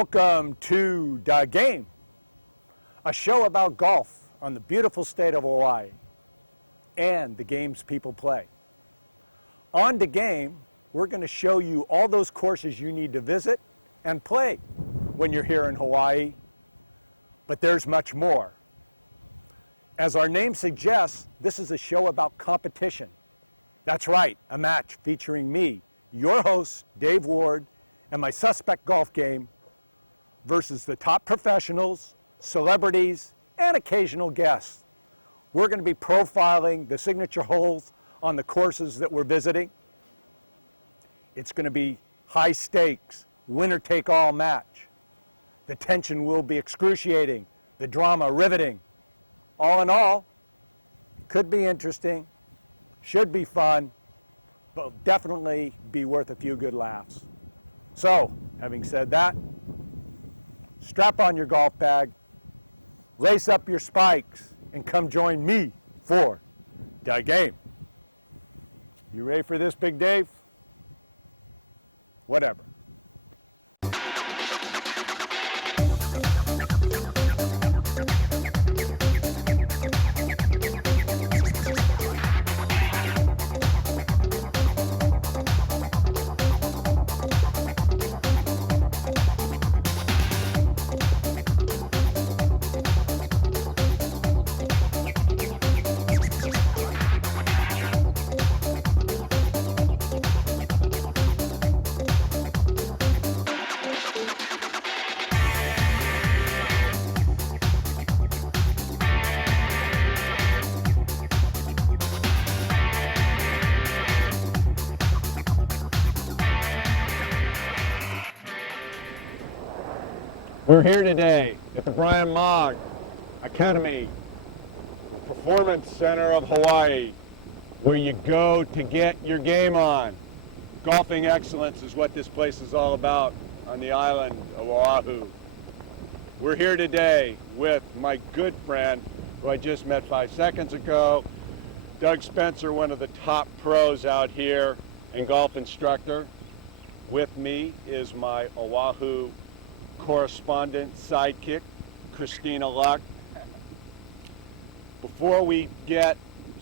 Welcome to DaGame, a show about golf on the beautiful state of Hawaii and the games people play. On the game, we're going to show you all those courses you need to visit and play when you're here in Hawaii, but there's much more. As our name suggests, this is a show about competition. That's right, a match featuring me, your host, Dave Ward, and my suspect golf game versus the top professionals, celebrities, and occasional guests. We're going to be profiling the signature holes on the courses that we're visiting. It's going to be high stakes, winner-take-all match. The tension will be excruciating, the drama riveting. All in all, could be interesting, should be fun, but definitely be worth a few good laughs. So, having said that, strap on your golf bag, lace up your spikes, and come join me for DaGame. You ready for this, Big Dave? Whatever. We're here today at the Brian Mogg Academy Performance Center of Hawaii, where you go to get your game on. Golfing excellence is what this place is all about on the island of Oahu. We're here today with my good friend, who I just met 5 seconds ago, Doug Spencer, one of the top pros out here and golf instructor. With me is my Oahu correspondent sidekick, Christina Luck. Before we get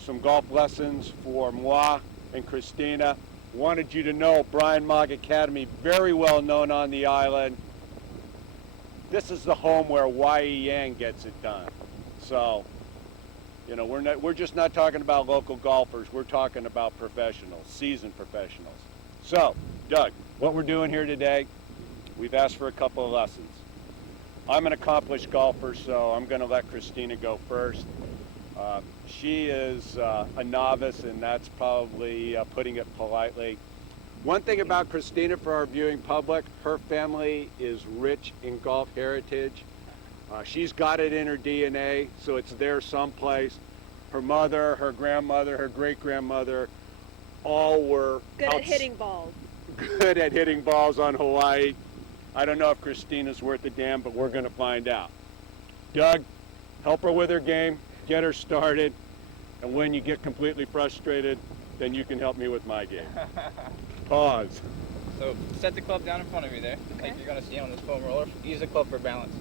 some golf lessons for moi and Christina, wanted you to know Brian Mogg Academy, very well known on the island. This is the home where Wai Yang gets it done. So, you know, we're just not talking about local golfers, we're talking about professionals, seasoned professionals. So, Doug, what we're doing here today, we've asked for a couple of lessons. I'm an accomplished golfer, so I'm going to let Christina go first. She is a novice, and that's probably putting it politely. One thing about Christina for our viewing public, her family is rich in golf heritage. She's got it in her DNA, so it's there someplace. Her mother, her grandmother, her great-grandmother, all were good at hitting balls. Good at hitting balls on Hawaii. I don't know if Christina's worth a damn, but we're going to find out. Doug, help her with her game, get her started, and when you get completely frustrated, then you can help me with my game. Pause. So set the club down in front of you there, okay. Like you're going to see on this foam roller. Use the club for balance.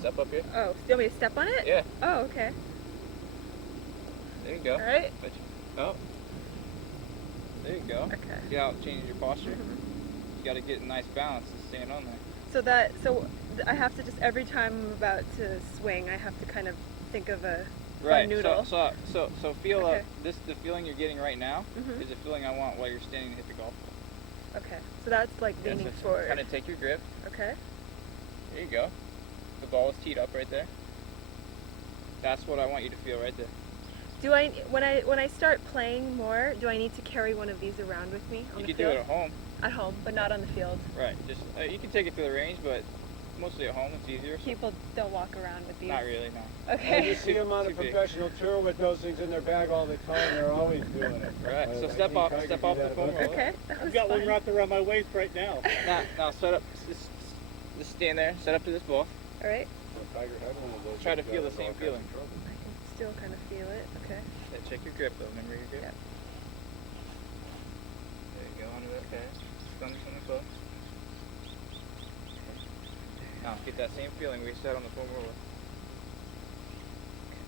Step up here. Oh, you want me to step on it? Yeah. Oh, okay. There you go. All right. Oh. There you go. Okay. See how it changes your posture? Mm-hmm. You got to get a nice balance to stand on there. So I have to just, every time I'm about to swing, I have to kind of think of a right. noodle. So feel okay. the feeling you're getting right now is the feeling I want while you're standing to hit the golf ball. Okay. So that's like leaning forward. Kind of take your grip. Okay. There you go. The ball is teed up right there. That's what I want you to feel right there. Do I, when I start playing more, do I need to carry one of these around with me on the field? You can do it at home. At home, but not on the field. Right. Just you can take it to the range, but mostly at home it's easier. So. People don't walk around with these. Not really, no. Okay. You see them on a professional tour with those things in their bag all the time. They're always doing it. Right. So step off the foam roller. Okay. I've got one wrapped around my waist right now. Now set up. Just stand there. Set up to this ball. All right. Try to feel the same feeling. I can still kind of feel it. Okay. Yeah, check your grip though. Remember your grip. Yep. There you go. Under that cast. Thumbs on the club. Now get that same feeling we just had on the foam roller.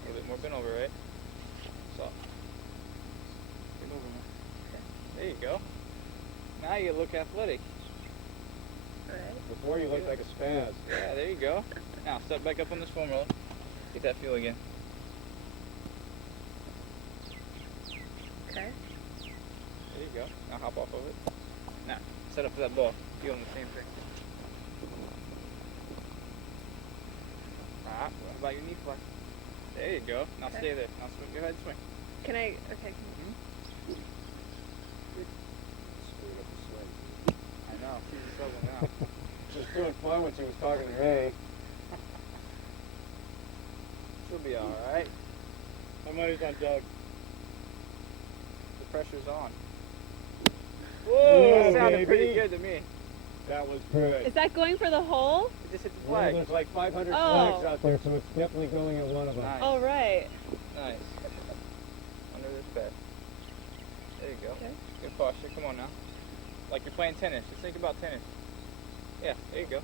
A little bit more bent over, right? Soft. Bend over more. There you go. Now you look athletic. Right. Before you looked like a spaz. Yeah, there you go. Now step back up on this foam roller. Get that feel again. Okay. There you go. Now hop off of it. Now set up for that ball. Feeling the same thing. Ah, what about your knee flex? There you go. Now Okay. stay there. Now swing. Go ahead and swing. Can I? Okay. I know. She's in trouble now. Just doing fun when she was talking to me. She'll be alright. My money's on Doug. The pressure's on. Whoa, That sounded pretty baby. good to me. That was good. Is that going for the hole? It just hit the Well, flag. there's like 500 Oh. flags out there, so it's definitely going at one of them. Nice. Oh, right. Nice. Under this bed. There you go. Okay. Good posture. Come on now. Like you're playing tennis. Just think about tennis. Yeah, there you go.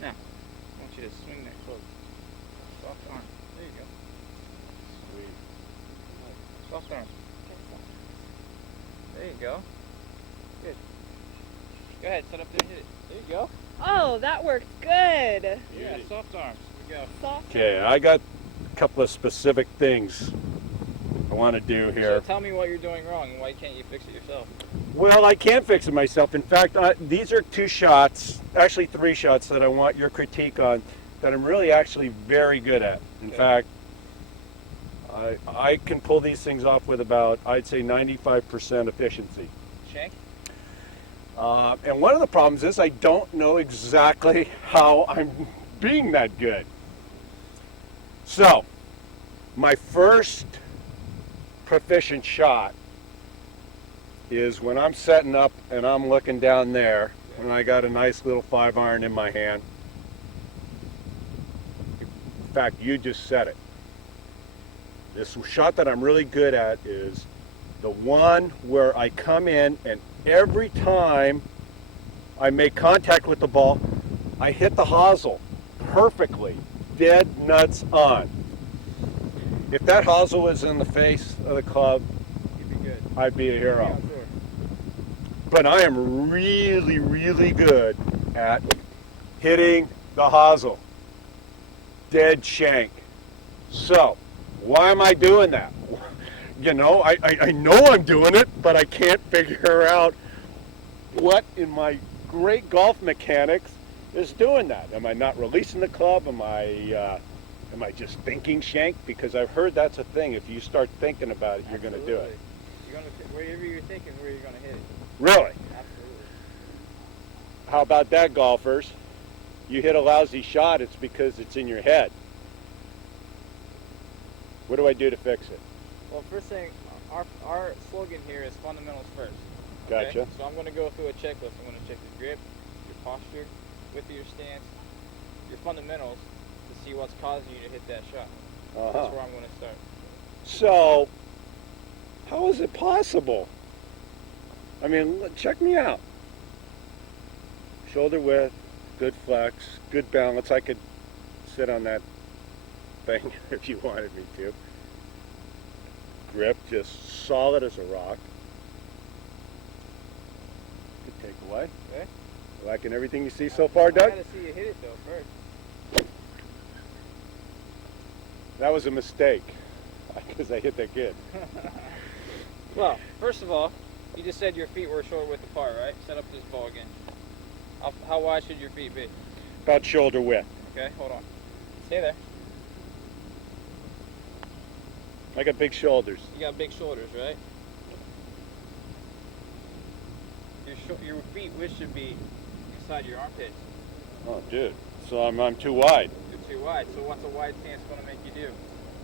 Now, I want you to swing that close. Soft arm. There you go. Sweet. Soft arm. There you go. Good. Go ahead, set up there and hit it. There you go. Oh, that worked good. Yeah, soft arms. There we go. Soft. Okay, I got a couple of specific things I want to do So here. tell me what you're doing wrong and why can't you fix it yourself? Well, I can fix it myself. In fact, these are 2 shots, actually 3 shots that I want your critique on that I'm really actually very good at. In Okay. fact, I can pull these things off with about, I'd say, 95% efficiency. Shank? And one of the problems is I don't know exactly how I'm being that good. So, my first proficient shot is when I'm setting up and I'm looking down there and I got a nice little 5-iron in my hand. In fact, you just said it. This shot that I'm really good at is the one where I come in and every time I make contact with the ball, I hit the hosel perfectly, dead nuts on. If that hosel was in the face of the club, You'd be good. I'd be a Be hero. outdoor. But I am really, really good at hitting the hosel. Dead shank. So, why am I doing that? You know, I know I'm doing it, but I can't figure out what in my great golf mechanics is doing that. Am I not releasing the club? Am I just thinking shank? Because I've heard that's a thing. If you start thinking about it, you're going to do it. You're gonna wherever you're thinking, where you're gonna hit it. Really? Absolutely. How about that, golfers? You hit a lousy shot, it's because it's in your head. What do I do to fix it? Well, first thing, our slogan here is fundamentals first. Gotcha. So I'm going to go through a checklist. I'm going to check your grip, your posture, width of your stance, your fundamentals to see what's causing you to hit that shot. Uh-huh. That's where I'm going to start. So, how is it possible? I mean, check me out. Shoulder width, good flex, good balance. I could sit on that thing if you wanted me to. Grip, just solid as a rock. Good takeaway. Okay. Liking everything you see so far, Doug? I got to see you hit it though first. That was a mistake because I hit that good. Well, first of all, you just said your feet were shoulder width apart, right? Set up this ball again. How wide should your feet be? About shoulder width. Okay, hold on. Stay there. I got big shoulders. You got big shoulders, right? Your feet width should be inside your armpits. Oh, dude. So I'm too wide. You're too wide. So what's a wide stance going to make you do?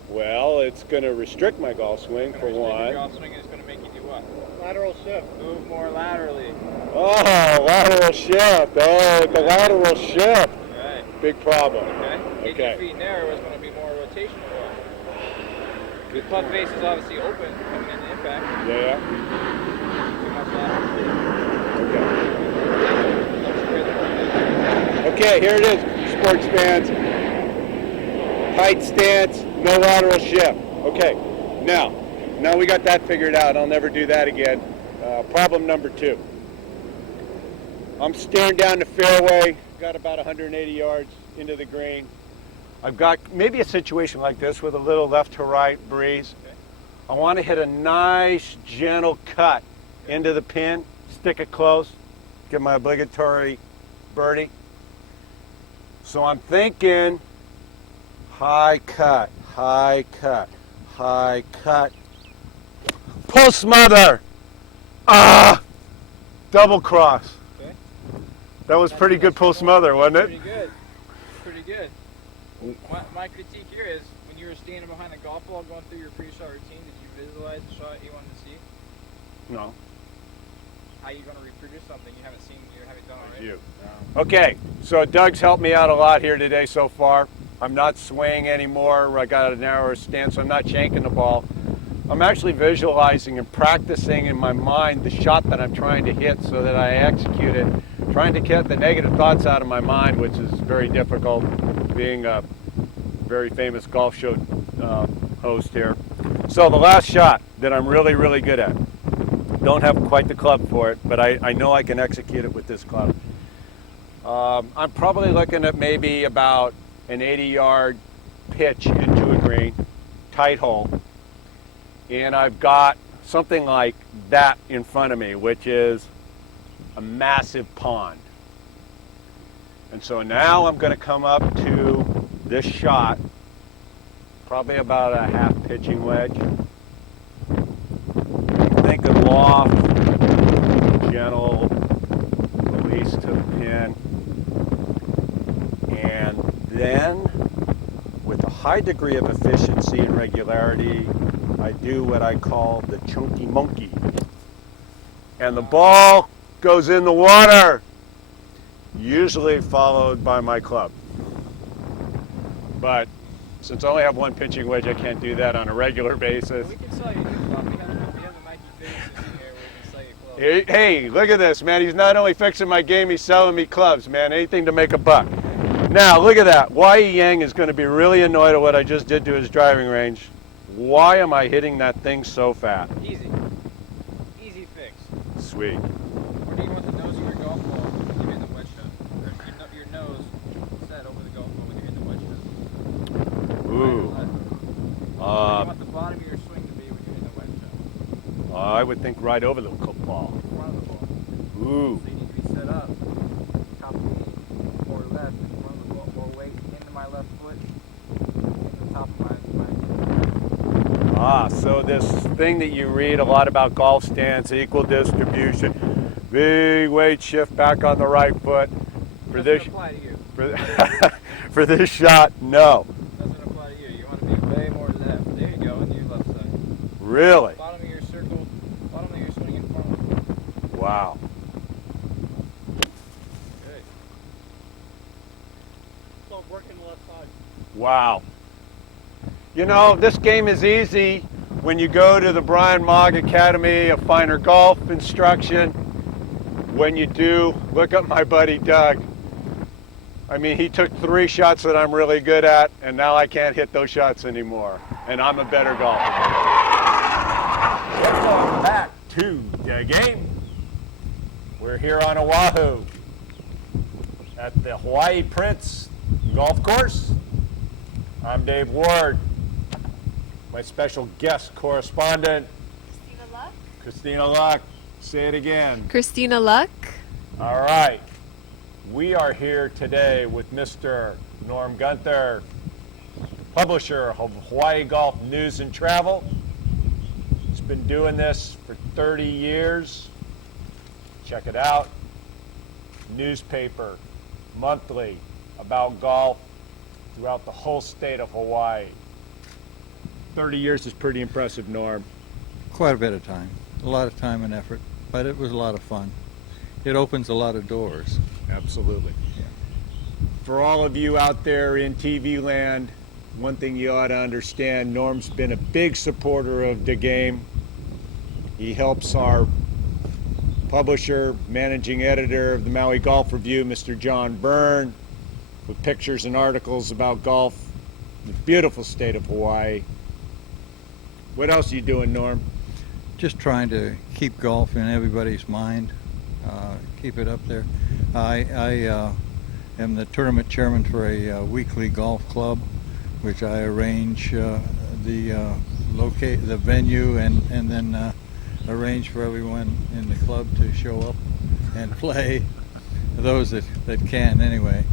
Well, it's going to restrict my golf swing It's for gonna restrict your one. golf swing and it's going to make you do what? Lateral shift. Move more laterally. Oh, lateral shift. Oh, the lateral shift. Right. Big problem. Okay. Get your feet narrow is going to be more rotational. The club face is obviously open coming into impact. Yeah. Too much lateral. Okay. Okay, here it is. sports fans. Tight stance, no lateral shift. Okay, now we got that figured out. I'll never do that again. Problem number 2. I'm staring down the fairway, got about 180 yards into the green. I've got maybe a situation like this with a little left to right breeze. Okay. I want to hit a nice, gentle cut into the pin, stick it close, get my obligatory birdie. So I'm thinking high cut, high cut, high cut. Pull smother. Double cross. Okay. That was pretty good pull smother, wasn't it? Pretty good. Pretty good. My critique here is when you were standing behind the golf ball going through your pre-shot routine, did you visualize the shot you wanted to see? No. How are you going to reproduce something you haven't seen, you haven't done already? You. Okay, so Doug's helped me out a lot here today so far. I'm not swaying anymore. I got a narrower stance, so I'm not shanking the ball. I'm actually visualizing and practicing in my mind the shot that I'm trying to hit so that I execute it, trying to get the negative thoughts out of my mind, which is very difficult being a very famous golf show host here. So the last shot that I'm really, really good at. Don't have quite the club for it, but I know I can execute it with this club. I'm probably looking at maybe about an 80-yard pitch into a green, tight hole. And I've got something like that in front of me, which is a massive pond. And so now I'm going to come up to this shot, probably about a half pitching wedge. Think of loft, gentle release to the pin. And then, with a high degree of efficiency and regularity, I do what I call the chunky monkey. And the ball goes in the water, usually followed by my club. But since I only have one pitching wedge, I can't do that on a regular basis. We can sell you a new club. We have a Nike Fitness in here where we can sell you clubs. Hey, look at this, man. He's not only fixing my game, he's selling me clubs, man. Anything to make a buck. Now, look at that. Wai Yang is going to be really annoyed at what I just did to his driving range. Why am I hitting that thing so fat? Easy. Easy fix. Sweet. Or do you want the nose of your golf ball when you're in the wedge shot? Or your nose set over the golf ball when you're in the wedge shot? Ooh. Right or left? What do you want the bottom of your swing to be when you're in the wedge shot? I would think right over the ball. In front of the ball. Ooh. So you need to be set up. Top of me, or left in front of the ball. More weight into my left foot. In the top of my So this thing that you read a lot about golf stance, equal distribution, big weight shift back on the right foot. For doesn't this, apply to you. for this shot, no. Doesn't apply to you. You want to be way more left. There you go, on your left side. Really? Bottom of your circle, bottom of your swing in front of you. Wow. Good. So working the left side. Wow. You know, this game is easy when you go to the Brian Mogg Academy of Finer Golf Instruction. When you do, look at my buddy Doug. I mean, he took 3 shots that I'm really good at, and now I can't hit those shots anymore. And I'm a better golfer. Welcome back to the game. We're here on Oahu at the Hawaii Prince Golf Course. I'm Dave Ward. My special guest correspondent, Christina Luck. Say it again. Christina Luck. All right. We are here today with Mr. Norm Gunther, publisher of Hawaii Golf News and Travel. He's been doing this for 30 years. Check it out. Newspaper, monthly, about golf throughout the whole state of Hawaii. 30 years is pretty impressive, Norm. Quite a bit of time. A lot of time and effort, but it was a lot of fun. It opens a lot of doors. Absolutely. For all of you out there in TV land, one thing you ought to understand, Norm's been a big supporter of the game. He helps our publisher, managing editor of the Maui Golf Review, Mr. John Byrne, with pictures and articles about golf, the beautiful state of Hawaii. What else are you doing, Norm? Just trying to keep golf in everybody's mind, keep it up there. I am the tournament chairman for a weekly golf club, which I arrange the venue and then arrange for everyone in the club to show up and play, those that can anyway.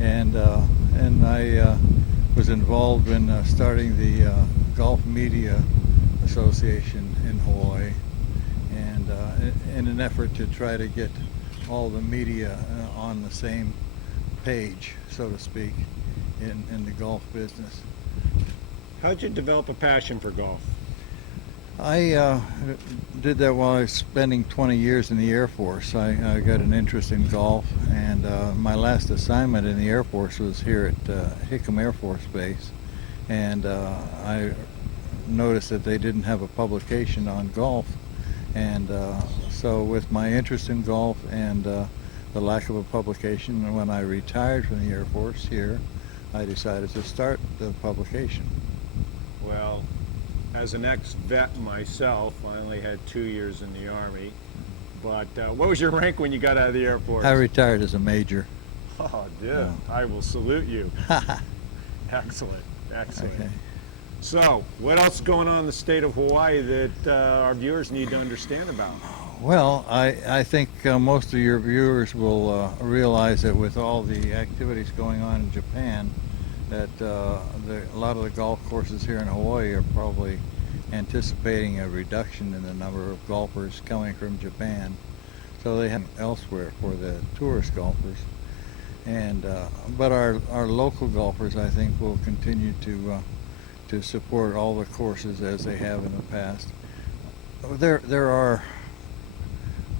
And I was involved in starting the Golf Media Association in Hawaii, and in an effort to try to get all the media on the same page, so to speak, in the golf business. How'd you develop a passion for golf? I did that while I was spending 20 years in the Air Force. I got an interest in golf, and my last assignment in the Air Force was here at Hickam Air Force Base, and I noticed that they didn't have a publication on golf, and so with my interest in golf and the lack of a publication, when I retired from the Air Force here, I decided to start the publication. Well, as an ex-vet myself, I only had 2 years in the Army, but what was your rank when you got out of the Air Force? I retired as a major. Oh, dude, Yeah. I will salute you. Excellent, excellent. Okay. So, what else is going on in the state of Hawaii that our viewers need to understand about? Well, I think most of your viewers will realize that with all the activities going on in Japan, that a lot of the golf courses here in Hawaii are probably anticipating a reduction in the number of golfers coming from Japan. So they have elsewhere for the tourist golfers. And but our local golfers, I think, will continue to support all the courses as they have in the past. There are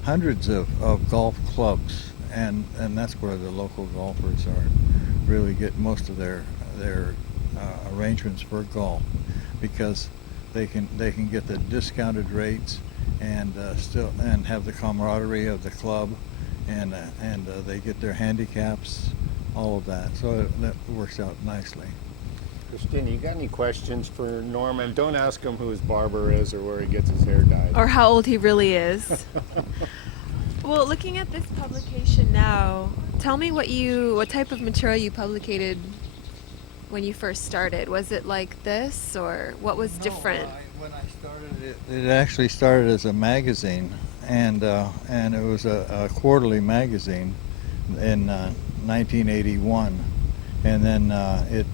hundreds of golf clubs, and that's where the local golfers are really get most of their arrangements for golf, because they can get the discounted rates and still have the camaraderie of the club, and they get their handicaps, all of that. So that works out nicely. Christina, you got any questions for Norman? Don't ask him who his barber is or where he gets his hair dyed. Or how old he really is. Well, looking at this publication now, tell me what type of material you publicated when you first started. Was it like this, or what was different? When I started it actually started as a magazine, and it was a quarterly magazine in 1981, and then it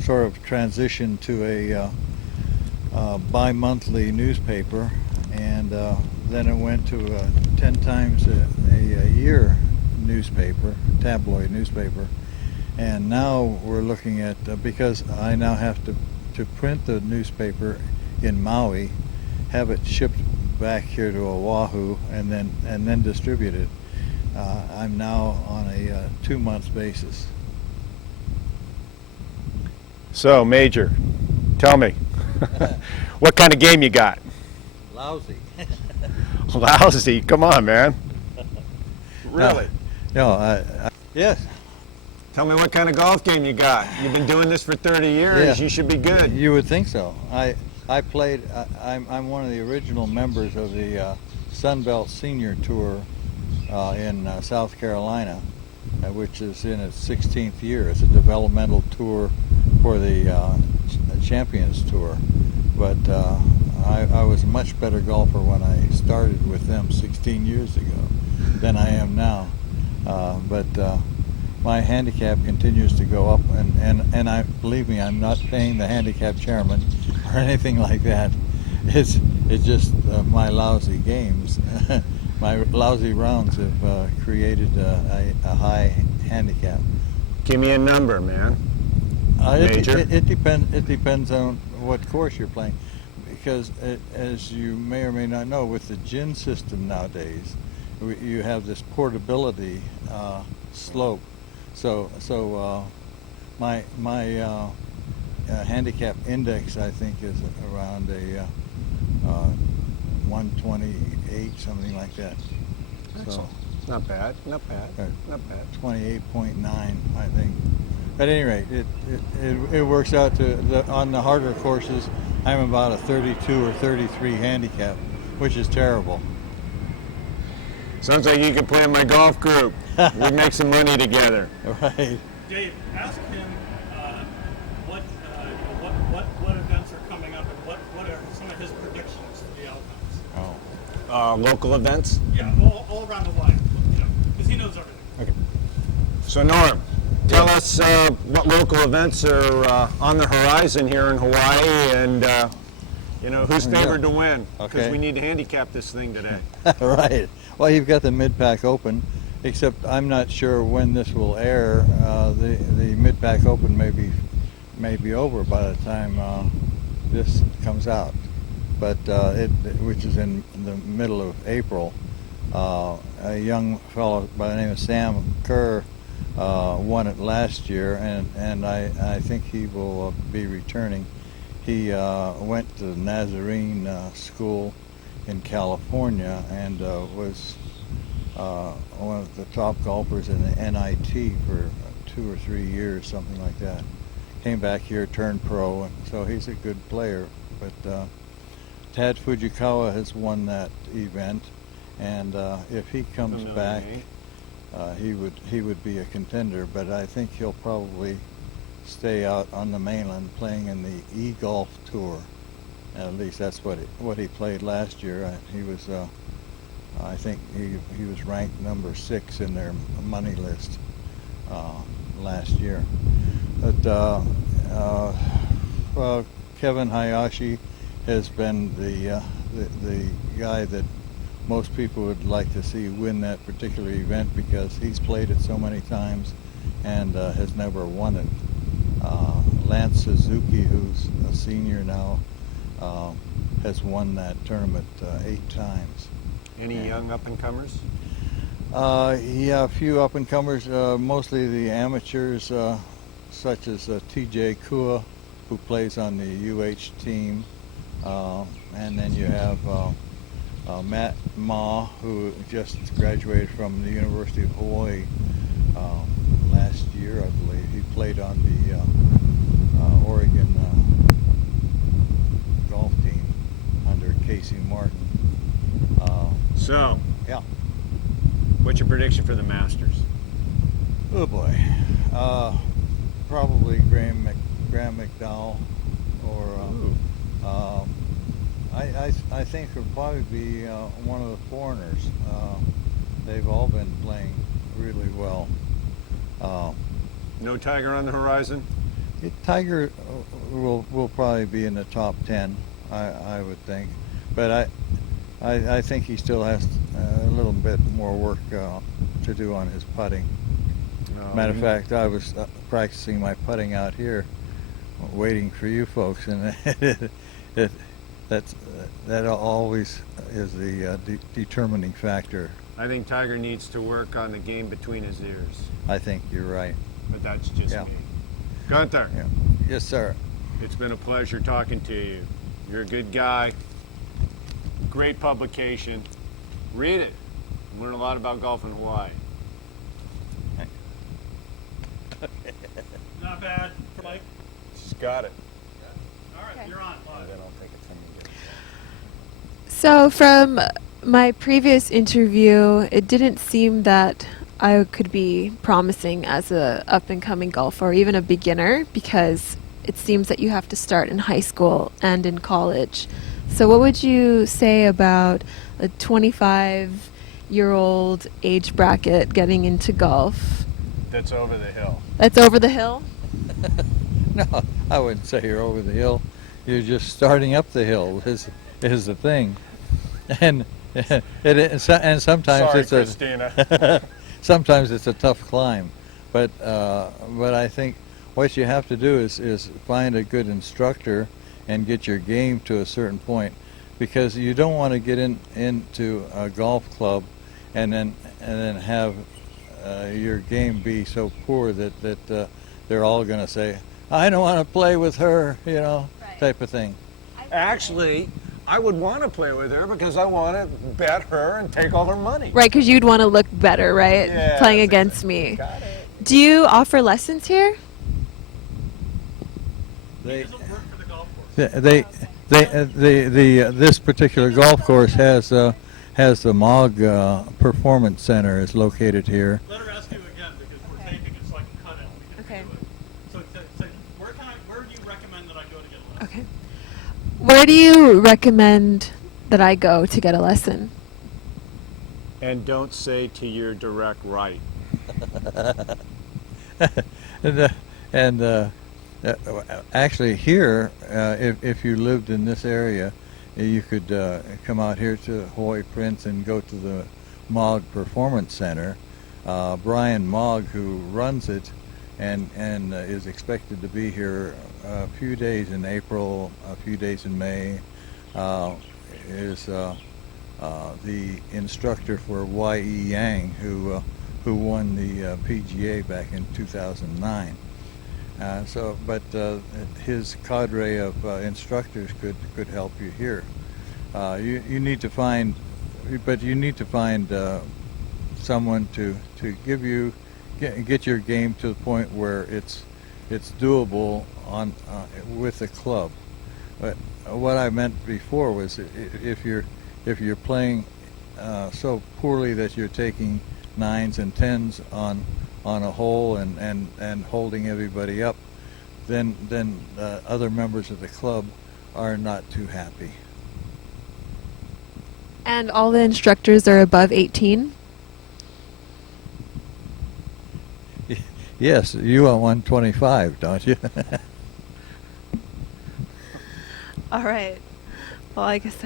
sort of transitioned to a bi-monthly newspaper, and then it went to a 10 times a year newspaper, tabloid newspaper. And now we're looking at, because I now have to print the newspaper in Maui, have it shipped back here to Oahu, and then distribute it. I'm now on a 2-month basis. So, Major, tell me, what kind of game you got? Lousy. Lousy, come on, man. Really? No, yes. Tell me what kind of golf game you got. You've been doing this for 30 years. Yeah. You should be good. You would think so. I played. I'm one of the original members of the Sunbelt Senior Tour in South Carolina, which is in its 16th year. It's a developmental tour for the Champions Tour. But I was a much better golfer when I started with them 16 years ago than I am now. But my handicap continues to go up, and I believe me, I'm not paying the handicap chairman or anything like that. It's just my lousy games. My lousy rounds have created a high handicap. Give me a number, man. Major? It depends on what course you're playing, because as you may or may not know, with the GIN system nowadays, you have this portability slope. So my handicap index, I think, is around a 128, something like that. Excellent. Not bad. Not bad. Okay. Not bad. 28.9, I think. At any rate, it works out to on the harder courses. I'm about a 32 or 33 handicap, which is terrible. Sounds like you could play in my golf group. We'd make some money together. Right. Dave, ask him what events are coming up and what are some of his predictions to the outcomes. Oh. Local events. Yeah, all around the line, because he knows everything. Okay. So Norm, tell us what local events are on the horizon here in Hawaii, and who's favored to win? Because Okay. we need to handicap this thing today. Right. Well, you've got the Mid-Pac Open, except I'm not sure when this will air. The Mid-Pac Open may be over by the time this comes out, but which is in the middle of April. A young fellow by the name of Sam Kerr won it last year, and I think he will be returning. He went to the Nazarene school in California and was one of the top golfers in the NIT for 2 or 3 years, something like that. Came back here, turned pro, and so he's a good player. But Tad Fujikawa has won that event, and if he comes back, he would be a contender. But I think he'll probably stay out on the mainland playing in the e-golf tour. At least that's what he played last year. He was I think he was ranked number 6 in their money list last year. But well, Kevin Hayashi has been the guy that most people would like to see win that particular event because he's played it so many times and has never won it. Lance Suzuki, who's a senior now, has won that tournament 8 times. Any young up-and-comers? Yeah, a few up-and-comers, mostly the amateurs, such as T.J. Kua, who plays on the UH team. And then you have Matt Ma, who just graduated from the University of Hawaii last year, I believe. He played on the Oregon golf team under Casey Martin. So, Yeah. what's your prediction for the Masters? Oh boy. Probably Graham McDowell, or I think it'll probably be one of the foreigners. They've all been playing really well. No Tiger on the horizon? Tiger will probably be in the top 10, I would think, but I think he still has a little bit more work to do on his putting. Matter of fact, I was practicing my putting out here, waiting for you folks, and that always is the determining factor. I think Tiger needs to work on the game between his ears, I think you're right. but that's just Yeah. me. Gunther, Yeah. Yes, sir. it's been a pleasure talking to you. You're a good guy. Great publication. Read it. Learn a lot about golf in Hawaii. Not bad, Mike. She's got it. All right, Okay. you're on live. Then I'll take it from you again. So from my previous interview, it didn't seem that I could be promising as a up-and-coming golfer or even a beginner because it seems that you have to start in high school and in college. So what would you say about a 25-year-old age bracket getting into golf? That's over the hill. That's over the hill? No, I wouldn't say you're over the hill. You're just starting up the hill is the thing, and and sometimes Sorry, it's Christina. sometimes it's a tough climb, but I think what you have to do is find a good instructor and get your game to a certain point, because you don't want to get into a golf club and then have your game be so poor that they're all going to say, I don't want to play with her, Right. type of thing. Actually, I would want to play with her because I want to bet her and take all her money. Right, because you'd want to look better, right? Yes, Playing against me. Got it. Do you offer lessons here? He doesn't work for the golf course. This particular golf course has the MOG Performance Center is located here. Let her ask you again because we're taping it so I can cut it. We can Okay. do it. So where do you recommend that I go to get a lesson? Okay. Where do you recommend that I go to get a lesson? And don't say to your direct right. Actually here, if you lived in this area, you could come out here to Hawaii Prince and go to the MOG Performance Center. Brian Mogg, who runs it and is expected to be here a few days in April, a few days in May, is the instructor for Y.E. Yang, who won the PGA back in 2009. But his cadre of instructors could help you here. You need to find someone to give you get your game to the point where it's doable on with the club. But what I meant before was if you're playing so poorly that you're taking 9s and 10s on a hole and holding everybody up, then other members of the club are not too happy. And all the instructors are above 18? Yes, you want 125, don't you? All right. Well, I guess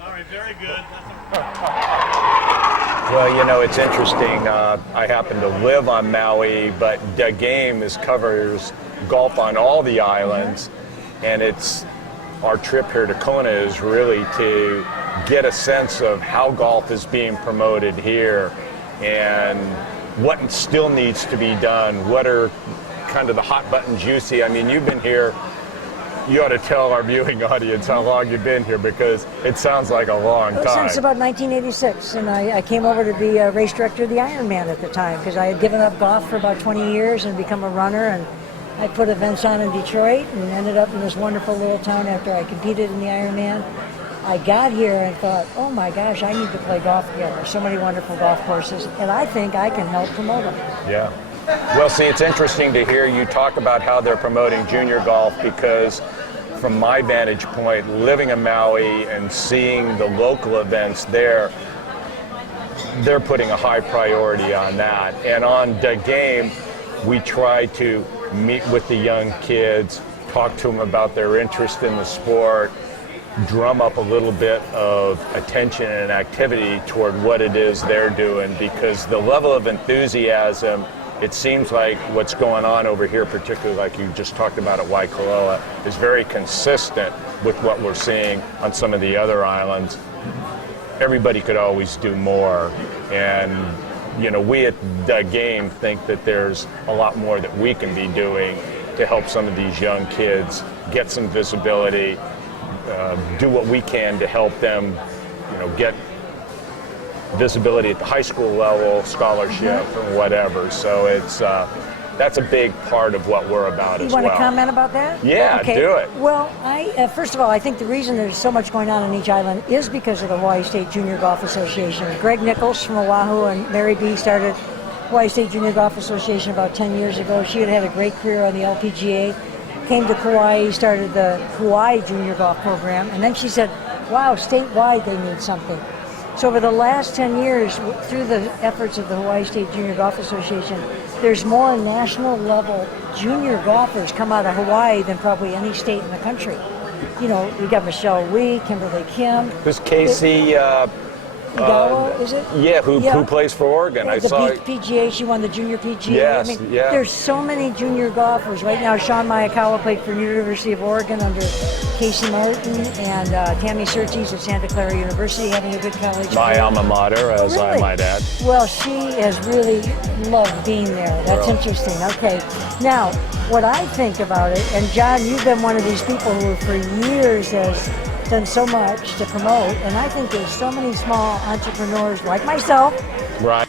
All right, very good. Well, it's interesting. I happen to live on Maui, but DaGame covers golf on all the islands, and our trip here to Kona is really to get a sense of how golf is being promoted here and what still needs to be done. What are kind of the hot button juicy? I mean, you've been here. You ought to tell our viewing audience how long you've been here because it sounds like a long time. Since about 1986, and I came over to be a race director of the Ironman at the time because I had given up golf for about 20 years and become a runner, and I put events on in Detroit and ended up in this wonderful little town after I competed in the Ironman. I got here and thought, oh my gosh, I need to play golf again. There's so many wonderful golf courses, and I think I can help promote them. Yeah. Well, see, it's interesting to hear you talk about how they're promoting junior golf because from my vantage point, living in Maui and seeing the local events there, they're putting a high priority on that. And on DaGame, we try to meet with the young kids, talk to them about their interest in the sport, drum up a little bit of attention and activity toward what it is they're doing because the level of enthusiasm, it seems like what's going on over here, particularly like you just talked about at Waikoloa, is very consistent with what we're seeing on some of the other islands. Everybody could always do more. And, we at DaGame think that there's a lot more that we can be doing to help some of these young kids get some visibility, do what we can to help them, get visibility at the high school level, scholarship, or whatever. So that's a big part of what we're about as well. You want to comment about that? Yeah, okay. Do it. Well, first of all, I think the reason there's so much going on in each island is because of the Hawaii State Junior Golf Association. Greg Nichols from Oahu and Mary B. started Hawaii State Junior Golf Association about 10 years ago. She had a great career on the LPGA, came to Kauai, started the Hawaii Junior Golf Program, and then she said, wow, statewide they need something. So over the last 10 years, through the efforts of the Hawaii State Junior Golf Association, there's more national level junior golfers come out of Hawaii than probably any state in the country. We got Michelle Wee, Kimberly Kim. There's Casey Igawa, is it? Yeah, who plays for Oregon. I saw PGA, she won the junior PGA. Yes, yeah. There's so many junior golfers. Right now, Sean Mayakawa played for University of Oregon under Casey Martin, and Tammy Surtees at Santa Clara University having a good college my career. alma mater, as Really? I might add. Well, she has really loved being there. That's interesting. Okay. Now, what I think about it, and John, you've been one of these people who for years has done so much to promote, and I think there's so many small entrepreneurs like myself Right.